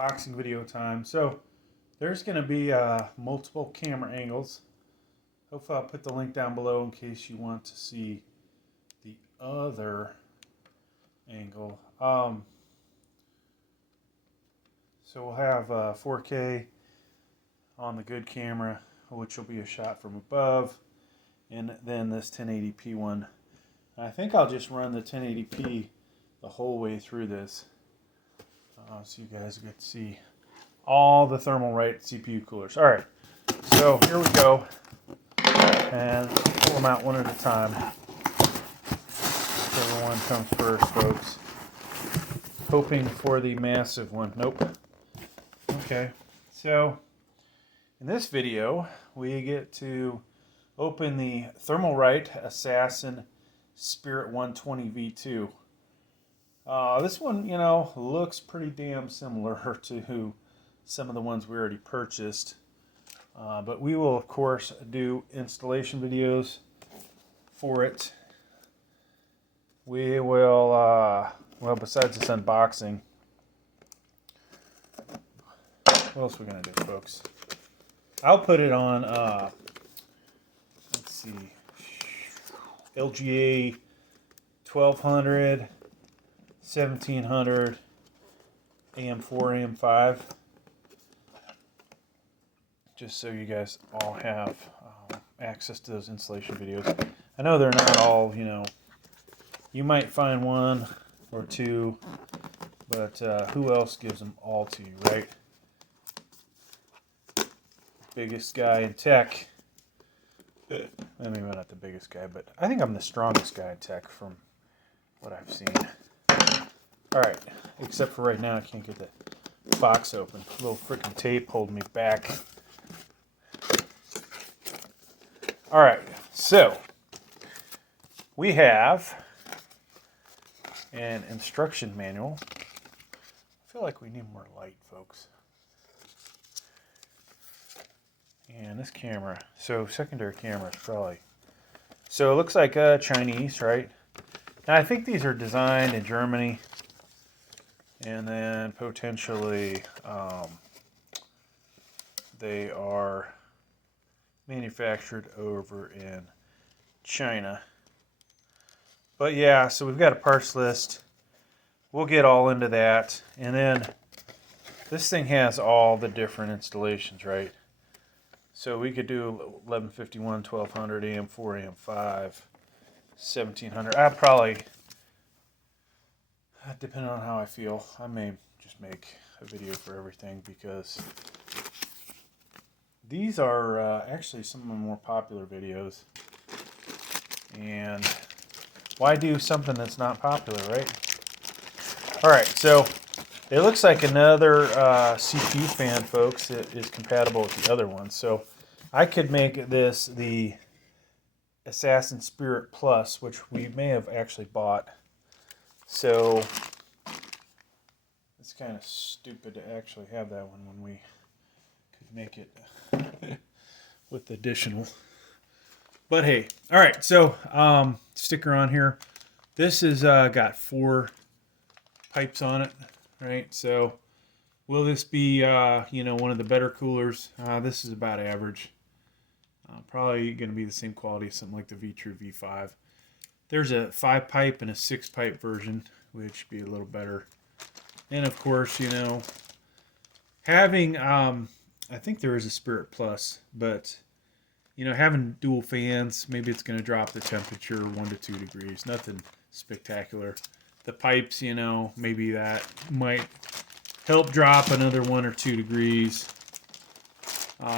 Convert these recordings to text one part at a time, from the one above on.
Boxing video time. So there's going to be multiple camera angles. Hopefully I'll put the link down below in case you want to see the other angle. So we'll have 4K on the good camera, which will be a shot from above, and then this 1080p one. I think I'll just run the 1080p the whole way through this, so you guys get to see all the Thermalright CPU coolers. All right, so here we go, and pull them out one at a time. Whichever one comes first, folks. Hoping for the massive one. Nope. Okay, so in this video, we get to open the Thermalright Assassin Spirit 120 V2. This one, you know, looks pretty damn similar to some of the ones we already purchased. But we will, of course, do installation videos for it. We will, well, besides this unboxing, what else are we going to do, folks? I'll put it on, let's see, EVGA 1200, 1700, AM4, AM5, just so you guys all have access to those installation videos. I know they're not all, you know, you might find one or two, but who else gives them all to you, right? Biggest guy in tech. I mean, I'm not the biggest guy, but I think I'm the strongest guy in tech from what I've seen. All right, except for right now, I can't get the box open. A little freaking tape holding me back. All right, so we have an instruction manual. I feel like we need more light, folks. And this camera, so secondary camera is probably, so it looks like Chinese, right? Now I think these are designed in Germany, and then potentially they are manufactured over in China. But yeah, so we've got a parts list. We'll get all into that. And then this thing has all the different installations, right? So we could do 1151, 1200, AM4, AM5, 1700. I probably, depending on how I feel, I may just make a video for everything, because these are actually some of the more popular videos. And why do something that's not popular, right? All right, so it looks like another CPU fan, folks, that is compatible with the other one. So I could make this the Assassin Spirit Plus, which we may have actually bought. So it's kind of stupid to actually have that one when we could make it with the additional. But hey, all right, so sticker on here. This has got 4 pipes on it. Right, so will this be, you know, one of the better coolers? This is about average. Probably going to be the same quality as something like the V-True V5. There's a 5-pipe and a 6-pipe version, which would be a little better. And of course, you know, having, I think there is a Spirit Plus, but, you know, having dual fans, maybe it's going to drop the temperature 1 to 2 degrees. Nothing spectacular. The pipes, you know, maybe that might help drop another 1 or 2 degrees.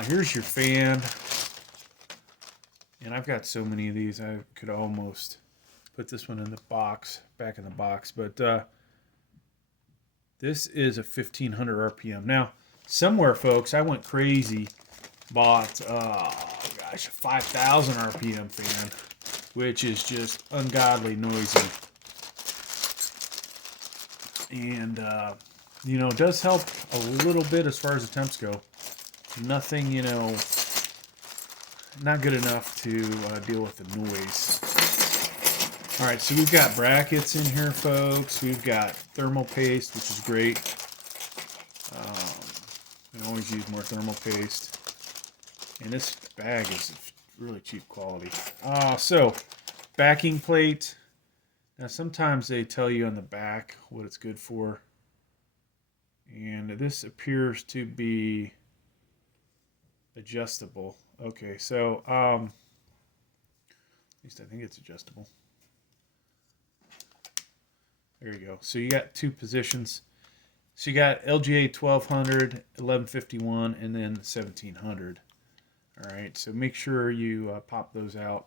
Here's your fan. And I've got so many of these, I could almost put this one in the box, back in the box. But this is a 1500 RPM. Now, somewhere, folks, I went crazy, bought, gosh, a 5000 RPM fan, which is just ungodly noisy. And, you know, it does help a little bit as far as the temps go. Nothing, you know, not good enough to deal with the noise. All right, so we've got brackets in here, folks. We've got thermal paste, which is great. can always use more thermal paste. And this bag is really cheap quality. So, backing plate. Now sometimes they tell you on the back what it's good for. And this appears to be adjustable. Okay, so at least I think it's adjustable. There you go. So you got two positions. So you got LGA 1200, 1151, and then 1700. All right, so make sure you pop those out.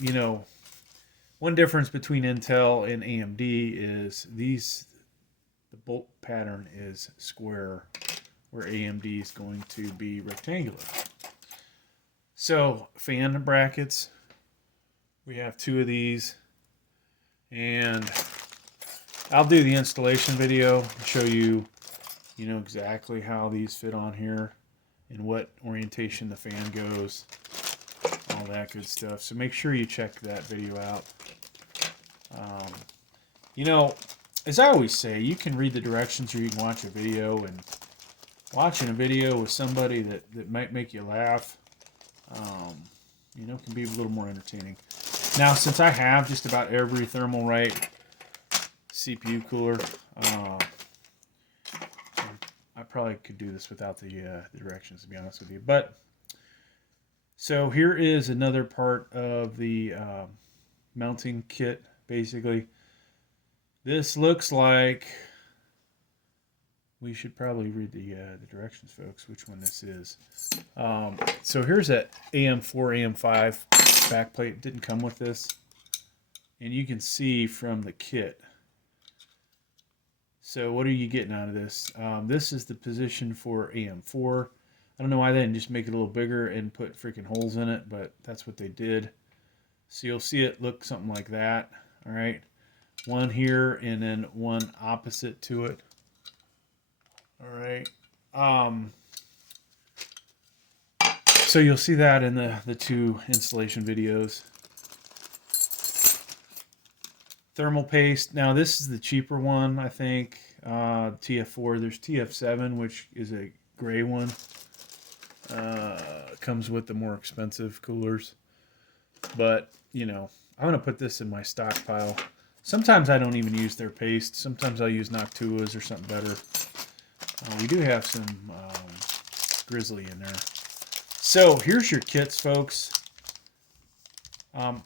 You know, one difference between Intel and AMD is the bolt pattern is square, where AMD is going to be rectangular. So fan brackets, we have two of these, and I'll do the installation video and show you, you know, exactly how these fit on here and what orientation the fan goes, all that good stuff. So make sure you check that video out. You know, as I always say, you can read the directions or you can watch a video, and watching a video with somebody that might make you laugh, you know, can be a little more entertaining. Now, since I have just about every Thermalright CPU cooler, I probably could do this without the directions, to be honest with you. But so here is another part of the mounting kit. Basically, this looks like, we should probably read the directions, folks, which one this is. So here's that AM4, AM5 backplate. It didn't come with this, and you can see from the kit. So what are you getting out of this? This is the position for AM4. I don't know why they didn't just make it a little bigger and put freaking holes in it, but that's what they did. So you'll see it look something like that. All right, one here and then one opposite to it. All right. So you'll see that in the two installation videos. Thermal paste. Now this is the cheaper one, I think. TF4. There's TF7, which is a gray one. Comes with the more expensive coolers. But, you know, I'm going to put this in my stockpile. Sometimes I don't even use their paste. Sometimes I'll use Noctua's or something better. We do have some Grizzly in there. So here's your kits, folks.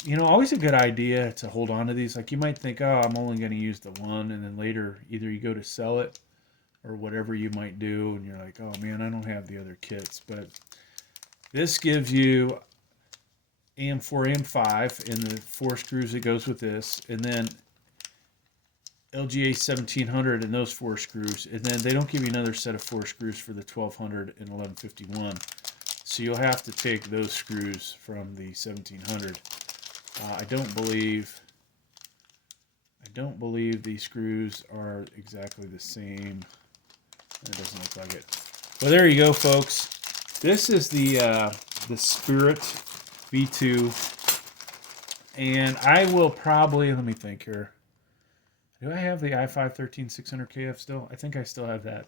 You know, always a good idea to hold on to these. Like, you might think, oh, I'm only going to use the one, and then later either you go to sell it or whatever you might do, and you're like, oh man, I don't have the other kits. But this gives you AM4, AM5, and the 4 screws that goes with this, and then LGA 1700 and those 4 screws, and then they don't give you another set of 4 screws for the 1200 and 1151. So you'll have to take those screws from the 1700. I don't believe these screws are exactly the same. It doesn't look like it. Well, there you go, folks. This is the Spirit V2, and I will probably, let me think here. Do I have the i5 13600KF still? I think I still have that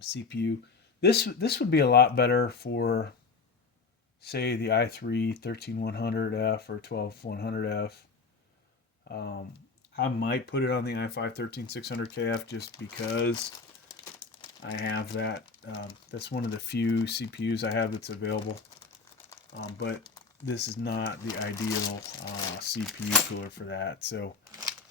CPU. This would be a lot better for, say, the i3 13100F or 12100F. I might put it on the i5 13600KF just because I have that. That's one of the few CPUs I have that's available. But this is not the ideal CPU cooler for that. So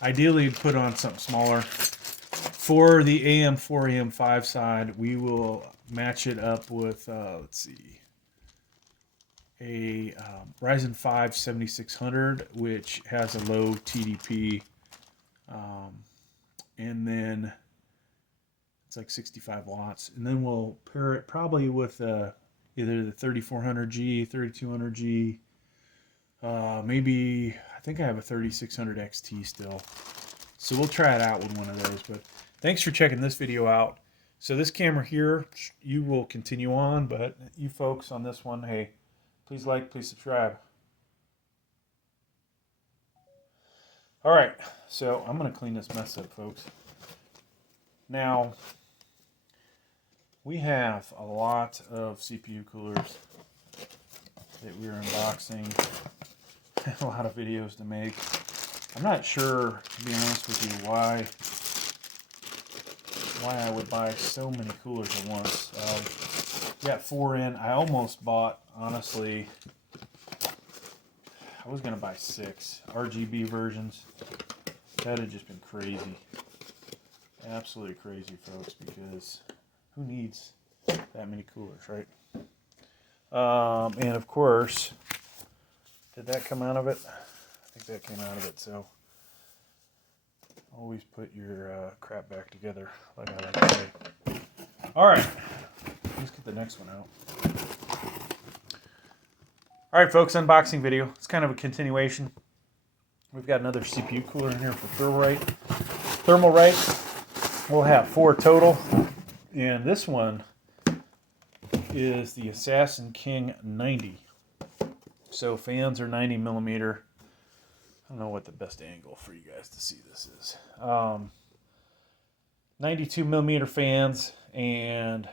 ideally, put on something smaller. For the AM4, AM5 side, we will match it up with, let's see, a Ryzen 5 7600, which has a low TDP, and then it's like 65 watts. And then we'll pair it probably with either the 3400G, 3200G, maybe, I think I have a 3600 XT still. So we'll try it out with one of those. But thanks for checking this video out. So this camera here, you will continue on, but you folks on this one, hey, please like, please subscribe. All right, so I'm going to clean this mess up, folks. Now, we have a lot of CPU coolers that we're unboxing. A lot of videos to make. I'm not sure, to be honest with you, why I would buy so many coolers at once. Got 4 in. I almost bought, honestly, I was going to buy 6 RGB versions. That had just been crazy. Absolutely crazy, folks, because who needs that many coolers, right? And of course, did that come out of it? I think that came out of it, so always put your crap back together, like I like to say. Alright, let's get the next one out. Alright folks, unboxing video. It's kind of a continuation. We've got another CPU cooler in here for Thermalright. We'll have 4 total, and this one is the Assassin King 90. So fans are 90 millimeter. I don't know what the best angle for you guys to see this is. 92 millimeter fans, and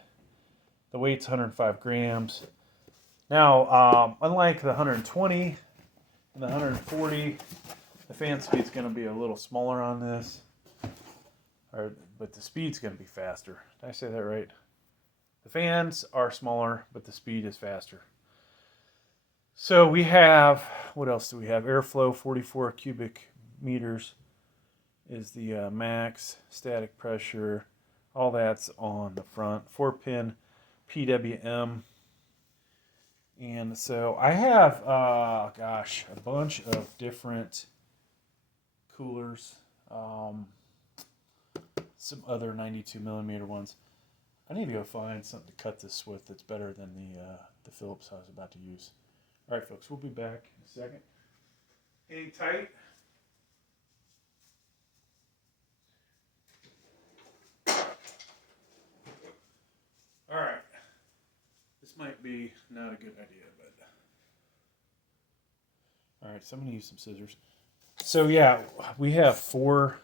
the weight's 105 grams. Now, unlike the 120 and the 140, the fan speed's going to be a little smaller on this, but the speed's going to be faster. Did I say that right? The fans are smaller, but the speed is faster. So we have, what else do we have? Airflow, 44 cubic meters is the max. Static pressure, all that's on the front. 4-pin PWM. And so I have, a bunch of different coolers. Some other 92 millimeter ones. I need to go find something to cut this with that's better than the Phillips I was about to use. All right, folks, we'll be back in a second. Hang tight. All right. This might be not a good idea, but... All right, so I'm going to use some scissors. So, yeah, we have 4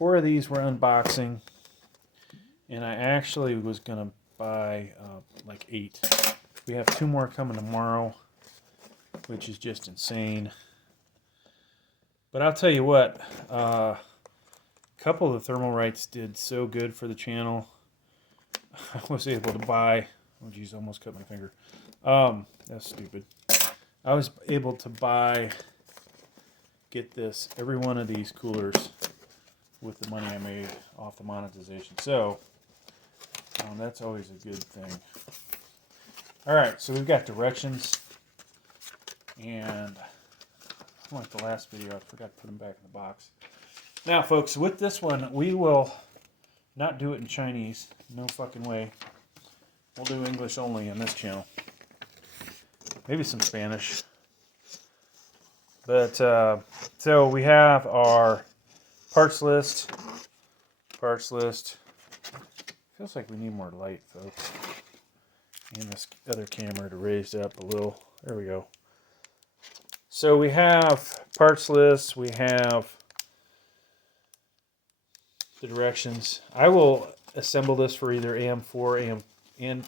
of these we're unboxing. And I actually was going to buy like 8. We have 2 more coming tomorrow, which is just insane. But I'll tell you what, a couple of the Thermalrights did so good for the channel. I was able to buy, oh geez, almost cut my finger. That's stupid. I was able to buy, get this, every one of these coolers with the money I made off the monetization. So, that's always a good thing. Alright, so we've got directions, and like the last video, I forgot to put them back in the box. Now folks, with this one, we will not do it in Chinese. No fucking way. We'll do English only on this channel. Maybe some Spanish. But, so we have our parts list. Feels like we need more light, folks. And this other camera to raise it up a little. There we go. So we have parts lists. We have the directions. I will assemble this for either AM4 and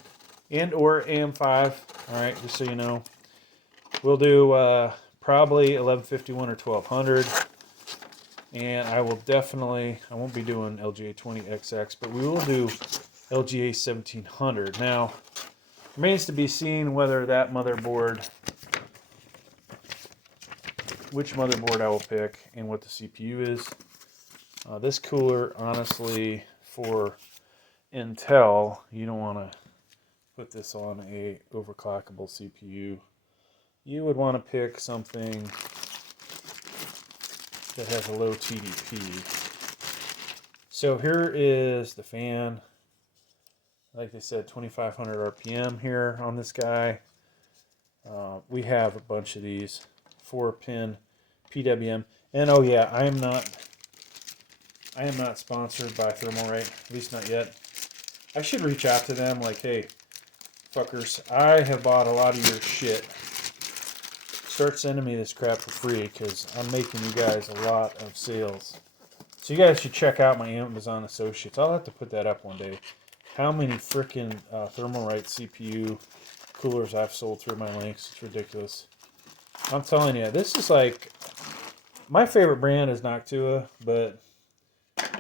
or AM5. All right, just so you know. We'll do probably 1151 or 1200. And I will definitely, I won't be doing LGA 20XX, but we will do LGA 1700. Now, remains to be seen whether that motherboard, which motherboard I will pick and what the CPU is. This cooler, honestly, for Intel, you don't want to put this on a overclockable CPU. You would want to pick something that has a low TDP. So here is the fan. Like they said, 2500 RPM here on this guy. We have a bunch of these 4-pin PWM. And oh yeah, I am not sponsored by Thermalright, at least not yet. I should reach out to them like, hey, fuckers, I have bought a lot of your shit. Start sending me this crap for free, because I'm making you guys a lot of sales. So you guys should check out my Amazon Associates. I'll have to put that up one day. how many freaking Thermalright CPU coolers I've sold through my links. It's ridiculous. I'm telling you, this is like, my favorite brand is Noctua, but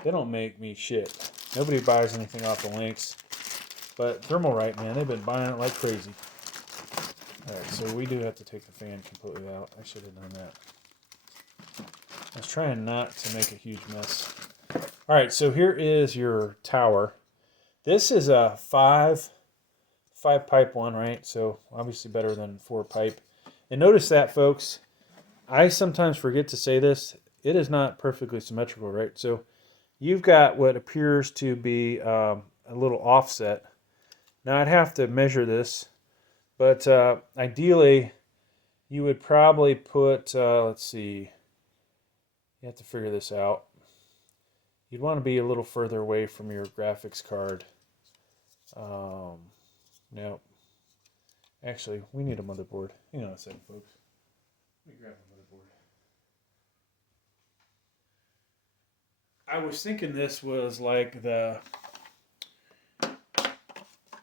they don't make me shit. Nobody buys anything off the links. But Thermalright, man, they've been buying it like crazy. Alright, so we do have to take the fan completely out. I should have done that. I was trying not to make a huge mess. Alright, so here is your tower. This is a five pipe one, right? So obviously better than 4 pipe. And notice that, folks, I sometimes forget to say this. It is not perfectly symmetrical, right? So you've got what appears to be a little offset. Now I'd have to measure this, but ideally you would probably put, let's see, you have to figure this out. You'd want to be a little further away from your graphics card. Nope. Actually, we need a motherboard. Hang on a second, folks. Let me grab a motherboard. I was thinking this was like the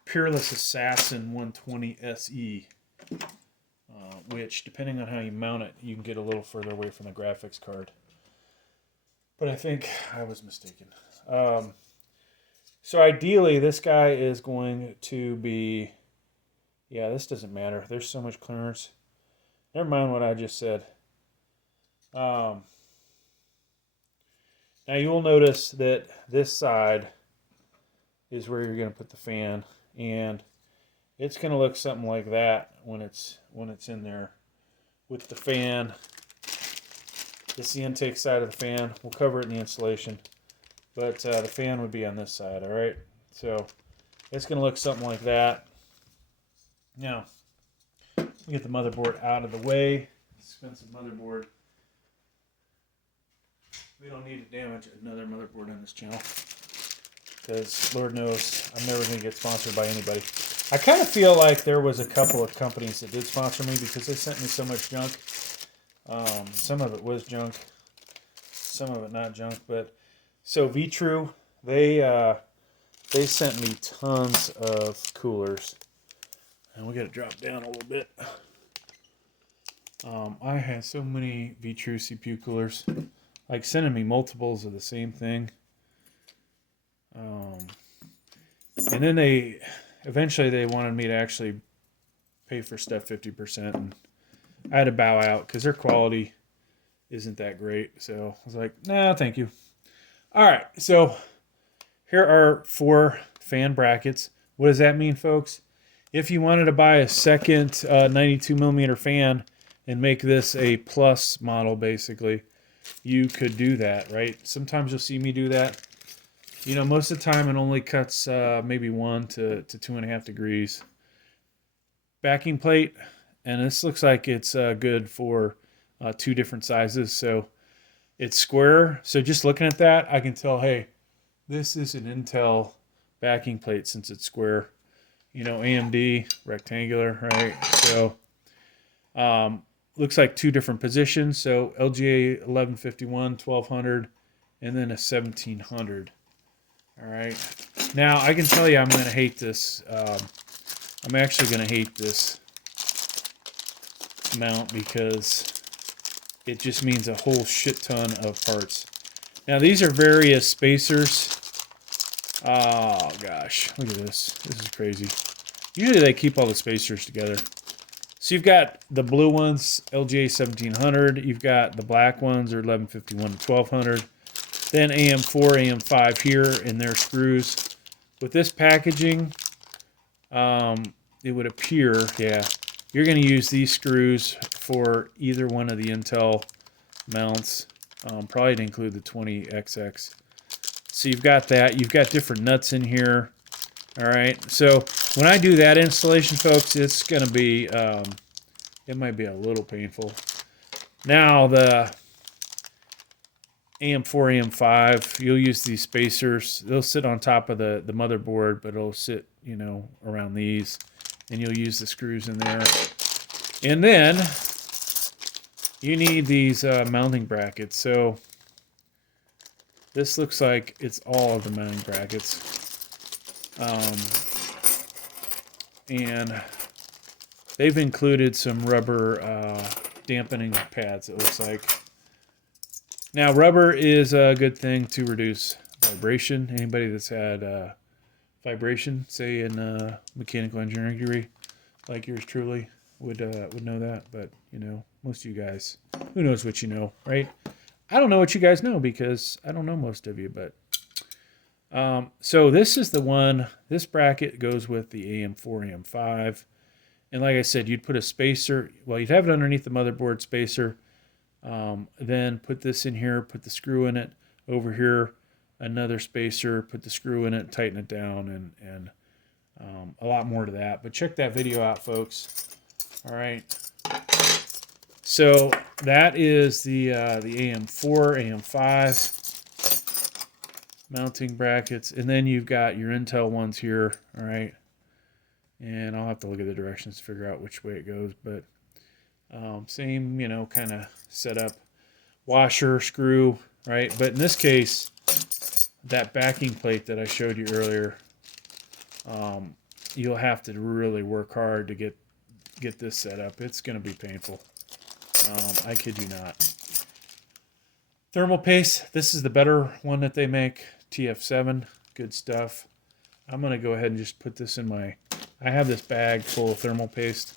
Peerless Assassin 120 SE, which, depending on how you mount it, you can get a little further away from the graphics card. But I think I was mistaken. So ideally, this guy is going to be... Yeah, this doesn't matter. There's so much clearance. Never mind what I just said. Now you will notice that this side is where you're going to put the fan, and it's going to look something like that when it's in there with the fan. This is the intake side of the fan. We'll cover it in the installation, but the fan would be on this side. All right, so it's going to look something like that. Now, get the motherboard out of the way. Expensive motherboard. We don't need to damage another motherboard on this channel, because Lord knows I'm never going to get sponsored by anybody. I kind of feel like there was a couple of companies that did sponsor me because they sent me so much junk. Some of it was junk, some of it not junk. But so VTrue, they sent me tons of coolers. And we got to drop down a little bit. I had so many VTrue CPU coolers, like sending me multiples of the same thing. And then eventually they wanted me to actually pay for stuff 50%, and I had to bow out because their quality isn't that great. So I was like, no, thank you. All right, so here are 4 fan brackets. What does that mean, folks? If you wanted to buy a second 92 millimeter fan and make this a plus model, basically, you could do that, right? Sometimes you'll see me do that. You know, most of the time it only cuts maybe 1 to 2.5 degrees. Backing plate, and this looks like it's good for 2 different sizes. So it's square. So just looking at that, I can tell, hey, this is an Intel backing plate since it's square. You know, AMD, rectangular, right? So, looks like 2 different positions. So, LGA 1151, 1200, and then a 1700. All right. Now, I can tell you I'm going to hate this. I'm actually going to hate this mount because it just means a whole shit ton of parts. Now, these are various spacers. Oh gosh, look at this. This is crazy. Usually they keep all the spacers together. So you've got the blue ones, LGA 1700. You've got the black ones, are 1151 to 1200. Then AM4, AM5 here in their screws. With this packaging, it would appear, yeah, you're going to use these screws for either one of the Intel mounts. Probably to include the 20XX. So you've got that. You've got different nuts in here. All right. So when I do that installation, folks, it's going to be, it might be a little painful. Now the AM4, AM5, you'll use these spacers. They'll sit on top of the motherboard, but it'll sit, you know, around these. And you'll use the screws in there. And then you need these mounting brackets. So this looks like it's all of the mounting brackets. And they've included some rubber dampening pads, it looks like. Now, rubber is a good thing to reduce vibration. Anybody that's had vibration, say in a mechanical engineering degree, like yours truly, would know that. But, you know, most of you guys, who knows what you know, right? I don't know what you guys know because I don't know most of you, but... so this is the one, this bracket goes with the AM4, AM5. And like I said, you'd put a spacer, well, you'd have it underneath the motherboard spacer. Then put this in here, put the screw in it. Over here, another spacer, put the screw in it, tighten it down, and a lot more to that. But check that video out, folks. All right. So that is the AM4, AM5 mounting brackets. And then you've got your Intel ones here, all right? And I'll have to look at the directions to figure out which way it goes, but same, you know, kind of setup. Washer, screw, right? But in this case, that backing plate that I showed you earlier, you'll have to really work hard to get this set up. It's going to be painful. I kid you not. Thermal paste, this is the better one that they make. TF7, good stuff. I'm going to go ahead and just put this in my... I have this bag full of thermal paste.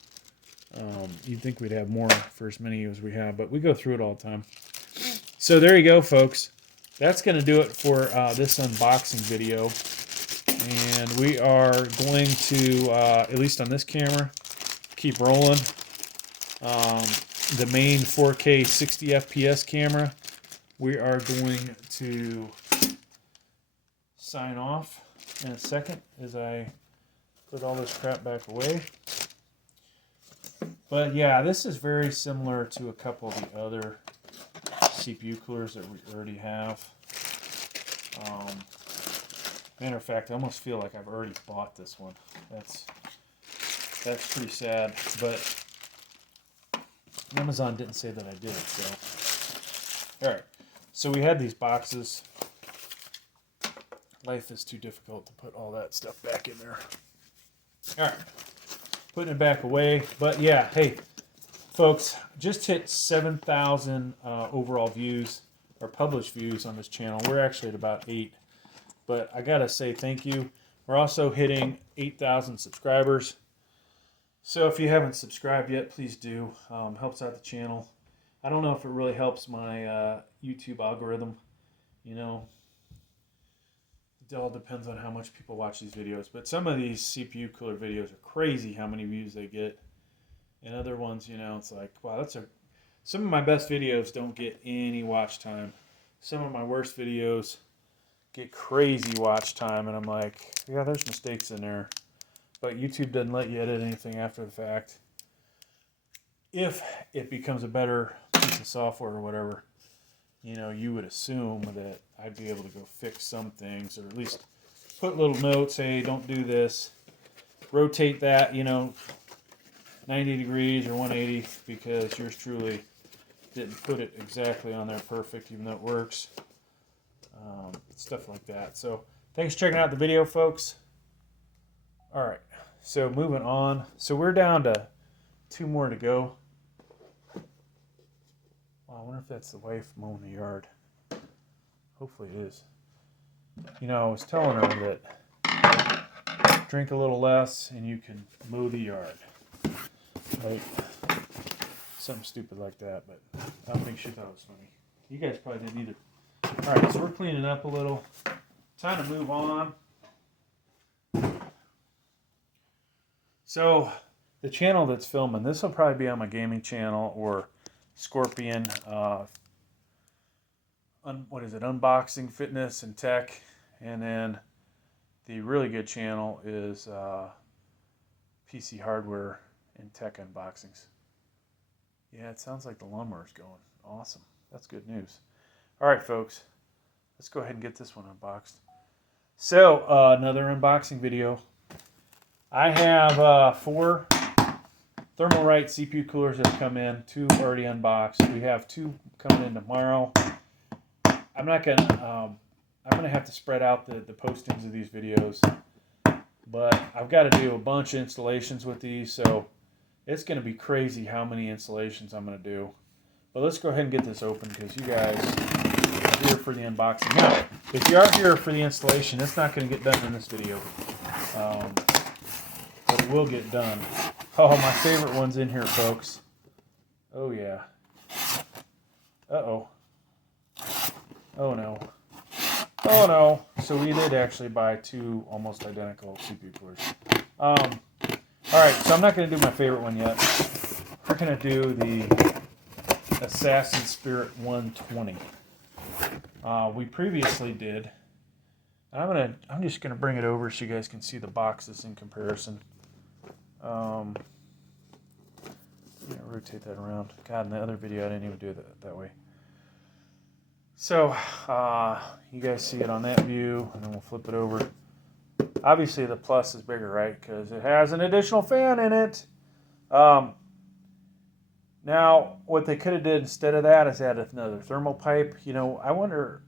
You'd think we'd have more for as many as we have, but we go through it all the time. So there you go, folks. That's going to do it for this unboxing video. And we are going to, at least on this camera, keep rolling. The main 4K 60 FPS camera, we are going to sign off in a second as I put all this crap back away. But yeah, this is very similar to a couple of the other CPU coolers that we already have. Matter of fact, I almost feel like I've already bought this one. That's pretty sad, but Amazon didn't say that I did, so. All right, so we had these boxes. Life is too difficult to put all that stuff back in there. All right, putting it back away. But yeah, hey, folks, just hit 7,000 overall views or published views on this channel. We're actually at about 8, but I gotta say thank you. We're also hitting 8,000 subscribers. So if you haven't subscribed yet, please do. Helps out the channel. I don't know if it really helps my YouTube algorithm. You know, it all depends on how much people watch these videos. But some of these CPU cooler videos are crazy how many views they get. And other ones, you know, it's like, wow, some of my best videos don't get any watch time. Some of my worst videos get crazy watch time. And I'm like, yeah, there's mistakes in there. But YouTube doesn't let you edit anything after the fact. If it becomes a better piece of software or whatever, you know, you would assume that I'd be able to go fix some things, or at least put little notes, hey, don't do this. Rotate that, you know, 90 degrees or 180, because yours truly didn't put it exactly on there perfect, even though it works. Stuff like that. So thanks for checking out the video, folks. All right, so moving on. So we're down to 2 more to go. Wow, I wonder if that's the wife mowing the yard. Hopefully it is. You know, I was telling her that drink a little less and you can mow the yard. Like, something stupid like that, but I don't think she thought it was funny. You guys probably didn't either. All right, so we're cleaning up a little. Time to move on. So the channel that's filming, this will probably be on my gaming channel or Scorpion, what is it, Unboxing, Fitness, and Tech. And then the really good channel is PC Hardware and Tech Unboxings. Yeah, it sounds like the lawnmower's going. Awesome. That's good news. All right, folks. Let's go ahead and get this one unboxed. So, another unboxing video. I have 4 Thermalright CPU coolers that have come in. 2 already unboxed. We have 2 coming in tomorrow. I'm gonna have to spread out the postings of these videos but I've got to do a bunch of installations with these, so it's going to be crazy how many installations I'm going to do. But let's go ahead and get this open because you guys are here for the unboxing. Now, if you are here for the installation, it's not going to get done in this video, but it will get done. Oh, my favorite one's in here, folks. Oh, yeah. Uh-oh. Oh, no. Oh, no. So we did actually buy two almost identical CPU coolers. All right, so I'm not going to do my favorite one yet. We're going to do the Assassin Spirit 120. We previously did. I'm just going to bring it over so you guys can see the boxes in comparison. Rotate that around. God, in the other video I didn't even do that way. So you guys see it on that view, and then we'll flip it over. Obviously the Plus is bigger, right? Because it has an additional fan in it. Now, what they could have did instead of that is add another thermal pipe. You know, I wonder,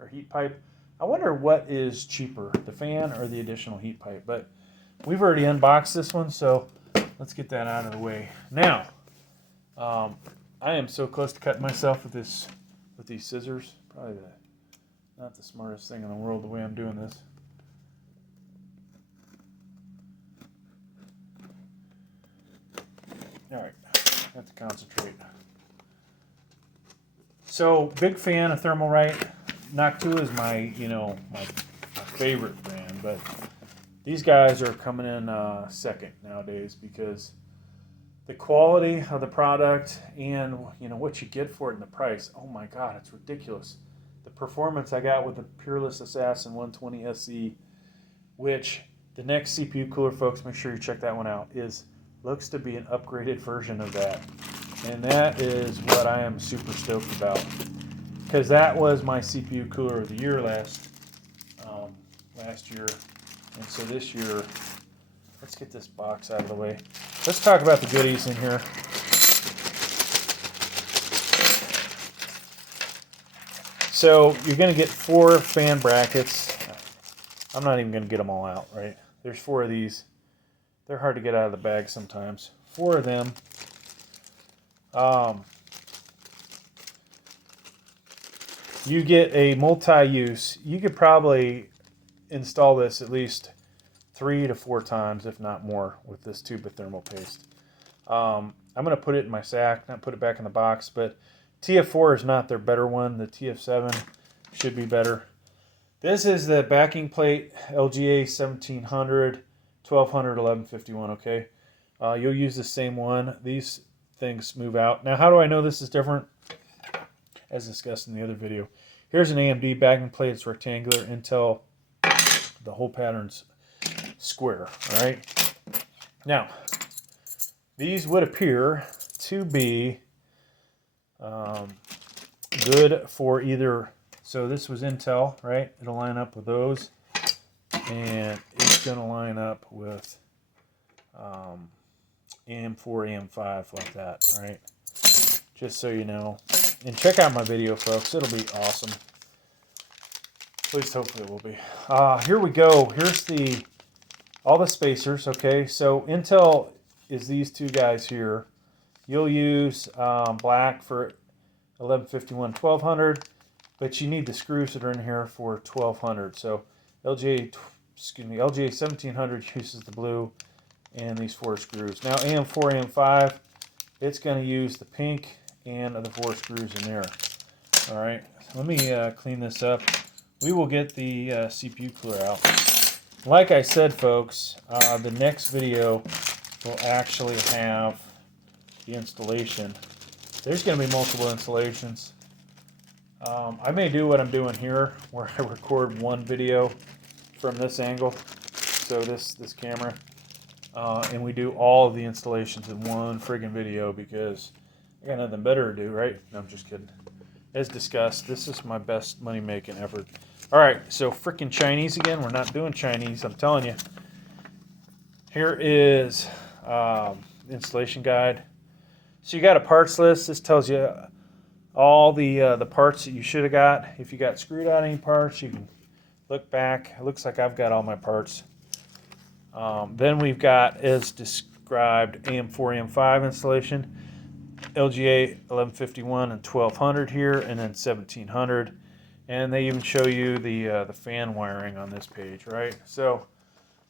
or heat pipe. I wonder what is cheaper, the fan or the additional heat pipe. But we've already unboxed this one, so let's get that out of the way. Now, I am so close to cutting myself with these scissors. Probably not the smartest thing in the world the way I'm doing this. All right, have to concentrate. So, big fan of Thermalright. Noctua is my favorite brand, but these guys are coming in second nowadays because the quality of the product and what you get for it and the price. Oh my God, it's ridiculous. The performance I got with the Peerless Assassin 120 SE, which the next CPU cooler, folks, make sure you check that one out, looks to be an upgraded version of that. And that is what I am super stoked about. Because that was my CPU cooler of the year last year. And so this year, let's get this box out of the way. Let's talk about the goodies in here. So you're going to get 4 fan brackets. I'm not even going to get them all out, right? There's 4 of these. They're hard to get out of the bag sometimes. 4 of them. You get a multi-use. You could probably install this at least 3 to 4 times, if not more, with this tube of thermal paste. I'm going to put it in my sack, not put it back in the box, but TF4 is not their better one. The TF7 should be better. This is the backing plate, LGA 1700, 1200, 1151, okay? You'll use the same one. These things move out. Now, how do I know this is different? As discussed in the other video. Here's an AMD backing plate. It's rectangular. Intel, the whole pattern's square, all right? Now, these would appear to be good for either, so this was Intel, right? It'll line up with those, and it's going to line up with AM4, AM5, like that, all right? Just so you know. And check out my video, folks. It'll be awesome. At least hopefully it will be. Here we go. Here's all the spacers, okay? So Intel is these 2 guys here. You'll use black for 1151, 1200, but you need the screws that are in here for 1200. So LGA 1700 uses the blue and these 4 screws. Now AM4, AM5, it's going to use the pink and the 4 screws in there. All right, let me clean this up. We will get the CPU cooler out. Like I said, folks, the next video will actually have the installation. There's going to be multiple installations. I may do what I'm doing here, where I record one video from this angle, so this camera, and we do all of the installations in one friggin' video because I got nothing better to do, right? No, I'm just kidding. As discussed, this is my best money-making effort. All right, so frickin' Chinese again. We're not doing Chinese, I'm telling you. Here is installation guide. So you got a parts list. This tells you all the parts that you should have got. If you got screwed out any parts, you can look back. It looks like I've got all my parts. Then we've got, as described, AM4, AM5 installation, LGA 1151 and 1200 here, and then 1700. And they even show you the fan wiring on this page, right? So,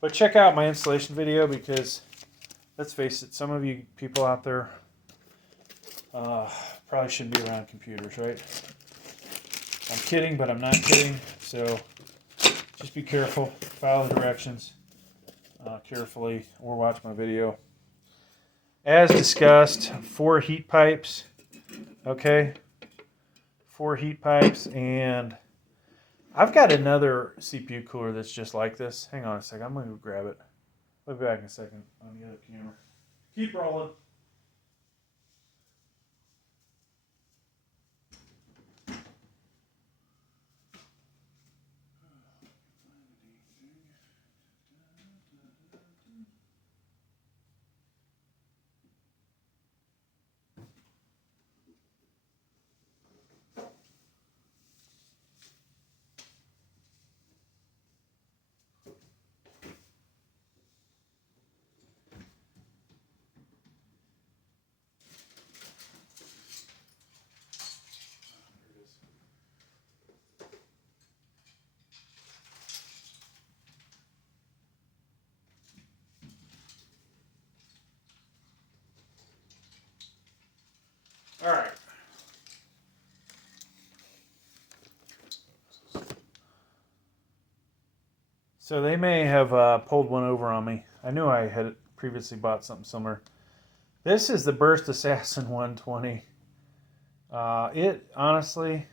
but check out my installation video, because let's face it, some of you people out there probably shouldn't be around computers, right? I'm kidding, but I'm not kidding. So just be careful, follow the directions carefully, or watch my video. As discussed, 4 heat pipes, okay? 4 heat pipes, and I've got another CPU cooler that's just like this. Hang on a second, I'm going to go grab it. I'll be back in a second on the other camera. Keep rolling. All right. So they may have pulled one over on me. I knew I had previously bought something similar. This is the Burst Assassin 120. It honestly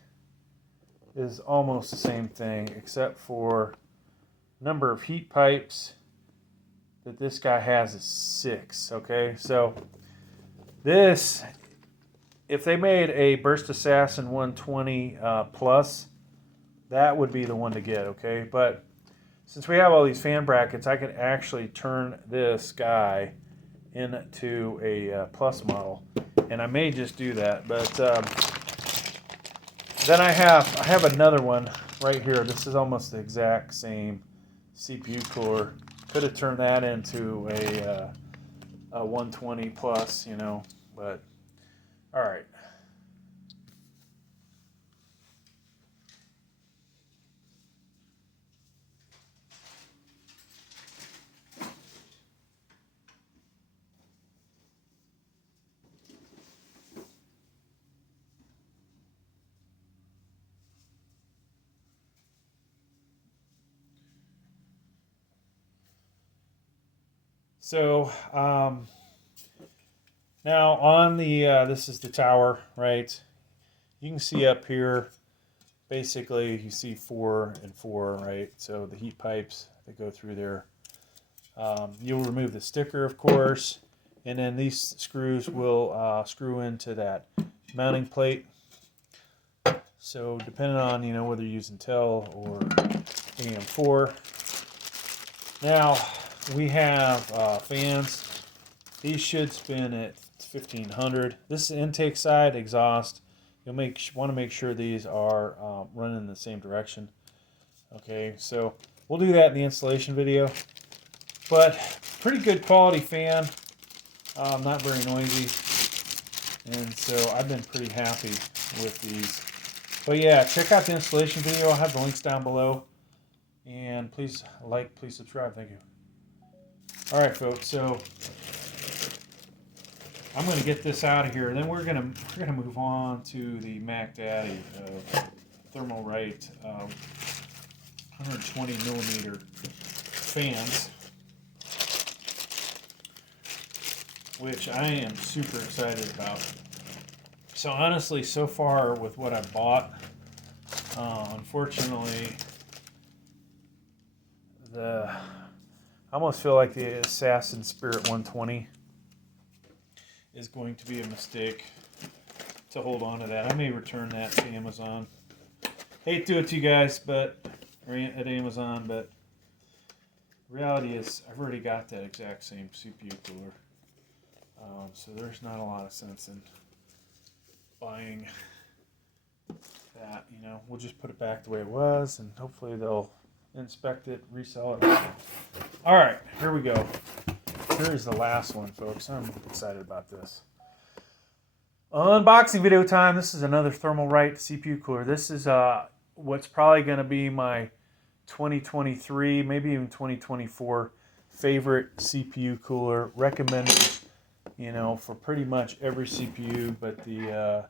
is almost the same thing, except for number of heat pipes that this guy has is 6. Okay, so this, if they made a Burst Assassin 120 plus, that would be the one to get. Okay, but since we have all these fan brackets, I could actually turn this guy into a plus model, and I may just do that. But then I have another one right here. This is almost the exact same CPU cooler. Could have turned that into a 120 plus, you know. But all right. So now on the this is the tower, right? You can see up here, basically you see 4 and 4, right? So the heat pipes that go through there. You'll remove the sticker, of course, and then these screws will screw into that mounting plate. So depending on, you know, whether you're using Intel or AM4. Now we have fans. These should spin at 1500. This is intake side, exhaust. You'll want to make sure these are running in the same direction. Okay, so we'll do that in the installation video. But pretty good quality fan, not very noisy, and so I've been pretty happy with these. But yeah, check out the installation video. I'll have the links down below, and please like, please subscribe. Thank you. All right, folks. So I'm going to get this out of here, and then we're gonna move on to the Mac Daddy Thermalright 120 millimeter fans, which I am super excited about. So honestly, so far with what I bought, unfortunately, I almost feel like the Assassin Spirit 120 is going to be a mistake to hold on to that. I may return that to Amazon. Hate to do it to you guys, but at Amazon, but reality is I've already got that exact same CPU cooler. So there's not a lot of sense in buying that, you know. We'll just put it back the way it was, and hopefully they'll inspect it, resell it. All right, here we go. Here is the last one, folks. I'm excited about this. Unboxing video time. This is another Thermalright CPU cooler. This is what's probably going to be my 2023, maybe even 2024 favorite CPU cooler. Recommended, you know, for pretty much every CPU, but the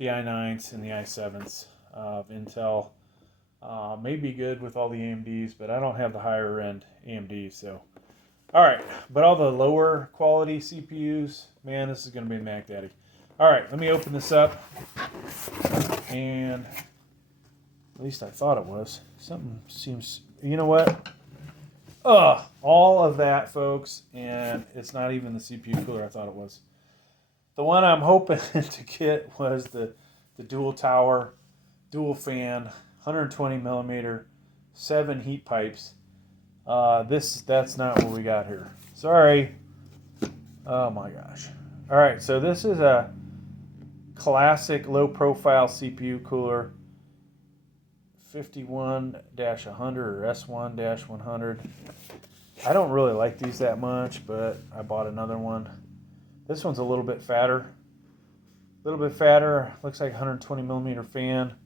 i9s and the i7s of Intel may be good with all the AMDs, but I don't have the higher end AMDs, so. All right, but all the lower quality CPUs, man, this is going to be Mac Daddy. All right, let me open this up, and at least I thought it was. Something seems, you know what? All of that, folks, and it's not even the CPU cooler I thought it was. The one I'm hoping to get was the dual tower, dual fan, 120 millimeter, 7 heat pipes. That's not what we got here. Sorry. Oh my gosh. All right, so this is a classic low profile CPU cooler, 51-100 or S1-100. I don't really like these that much, but I bought another one. This one's a little bit fatter. Looks like 120 millimeter fan.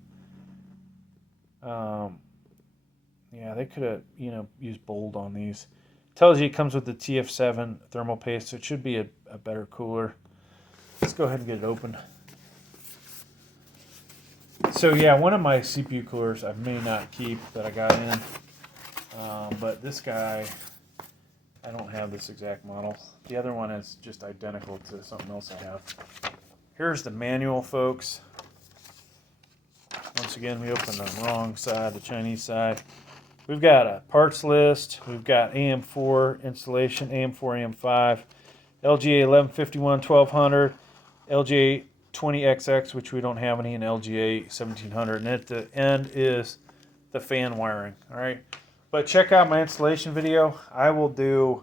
Yeah, they could have, you know, used bold on these. Tells you it comes with the TF7 thermal paste, so it should be a better cooler. Let's go ahead and get it open. So yeah, one of my CPU coolers I may not keep that I got in, but this guy, I don't have this exact model. The other one is just identical to something else I have. Here's the manual, folks. Once again, we opened the wrong side, the Chinese side. We've got a parts list. We've got AM4 installation, AM4, AM5, LGA 1151, 1200, LGA 20XX, which we don't have any, and LGA 1700. And at the end is the fan wiring. All right. But check out my installation video. I will do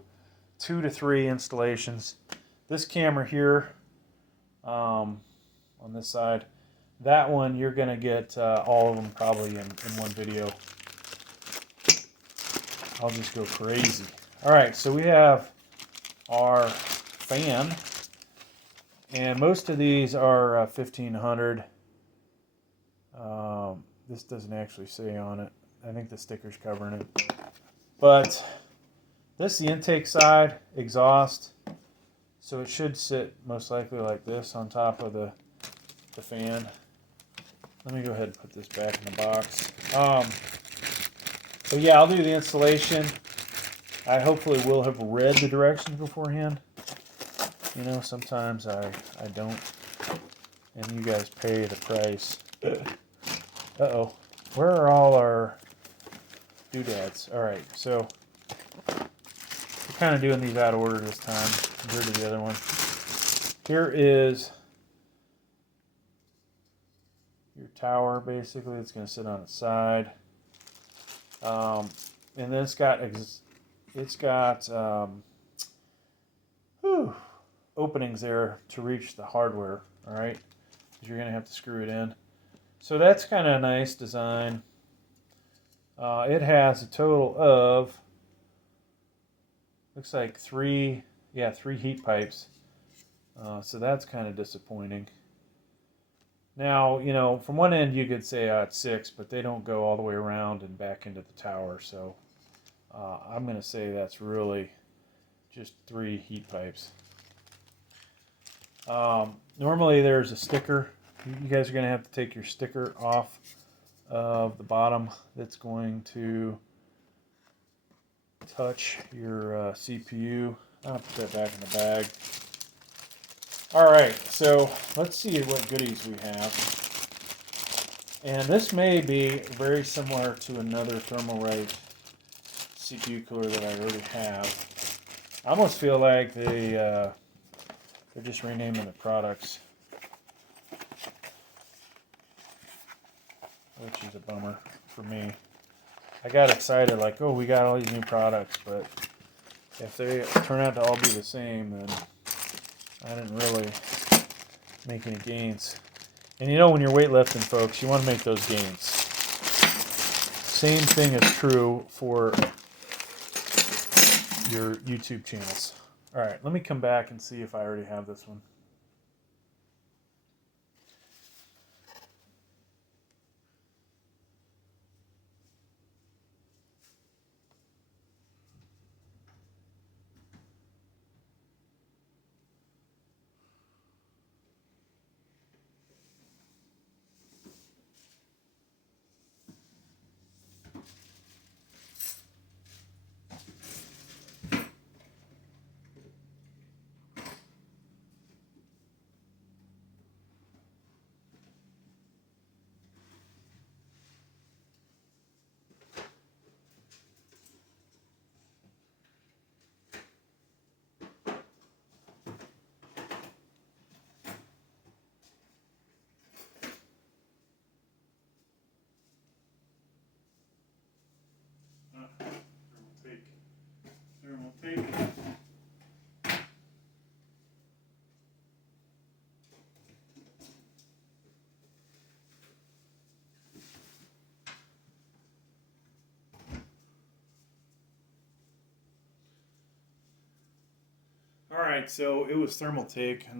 2 to 3 installations. This camera here, on this side, that one you're going to get all of them probably in one video. I'll just go crazy. All right, so we have our fan, and most of these are 1500. This doesn't actually say on it. I think the sticker's covering it. But this is the intake side, exhaust. So it should sit most likely like this on top of the fan. Let me go ahead and put this back in the box. So yeah, I'll do the installation. I hopefully will have read the directions beforehand. You know, sometimes I don't. And you guys pay the price. Uh-oh. Where are all our doodads? Alright, so we're kind of doing these out of order this time compared to the other one. Here is your tower, basically. It's going to sit on its side. And then it's got openings there to reach the hardware, all right? Because you're going to have to screw it in. So that's kind of a nice design. It has a total of, looks like 3 heat pipes. So that's kind of disappointing. Now, you know, from one end you could say it's 6, but they don't go all the way around and back into the tower. So I'm going to say that's really just 3 heat pipes. Normally there's a sticker. You guys are going to have to take your sticker off of the bottom that's going to touch your CPU. I'll put that back in the bag. Alright, so let's see what goodies we have. And this may be very similar to another Thermalright CPU cooler that I already have. I almost feel like they're just renaming the products, which is a bummer for me. I got excited like, oh, we got all these new products, but if they turn out to all be the same, then I didn't really make any gains. And you know, when you're weightlifting, folks, you want to make those gains. Same thing is true for your YouTube channels. All right, let me come back and see if I already have this one. Thermal tape. All right, so it was Thermalright,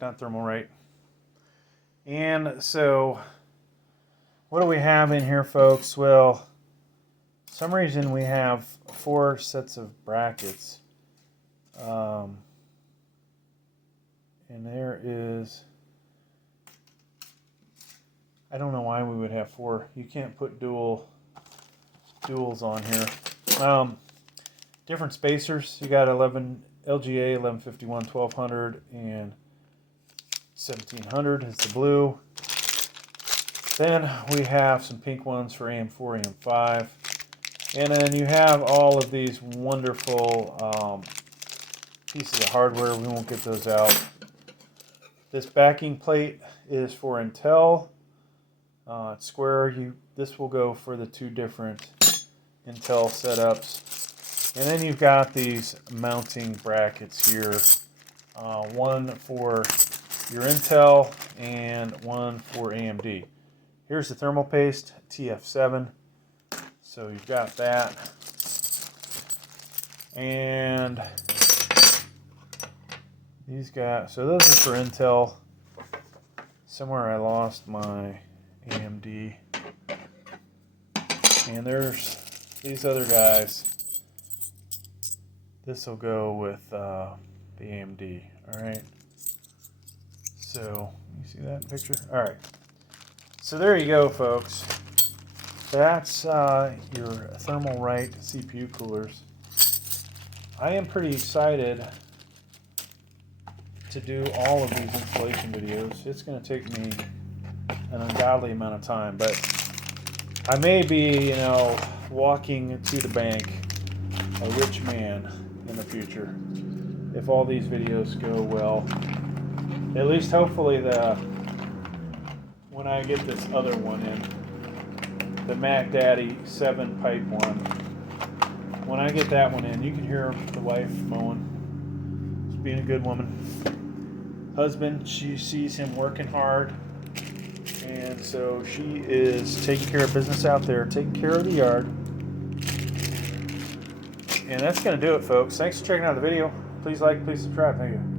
not Thermalright. And so, what do we have in here, folks? Well, for some reason we have 4 sets of brackets. And there is, I don't know why we would have 4. You can't put duals on here. Different spacers. You got 11 LGA 1151 1200 and 1700 is the blue. Then we have some pink ones for AM4, AM5. And then you have all of these wonderful pieces of hardware. We won't get those out. This backing plate is for Intel. It's square. This will go for the 2 different Intel setups. And then you've got these mounting brackets here. One for your Intel and one for AMD. Here's the thermal paste, TF7. So you've got that. And these guys, so those are for Intel. Somewhere I lost my AMD. And there's these other guys. This will go with the AMD. All right. So you see that picture? All right. So there you go, folks. That's your Thermalright CPU coolers. I am pretty excited to do all of these installation videos. It's going to take me an ungodly amount of time, but I may be, walking to the bank a rich man in the future if all these videos go well. At least hopefully when I get this other one in, the Mac Daddy 7 pipe one, when I get that one in, you can hear the wife mowing. She's being a good woman. Husband, she sees him working hard, and so she is taking care of business out there, taking care of the yard. And that's going to do it, folks. Thanks for checking out the video. Please like, please subscribe. Thank you.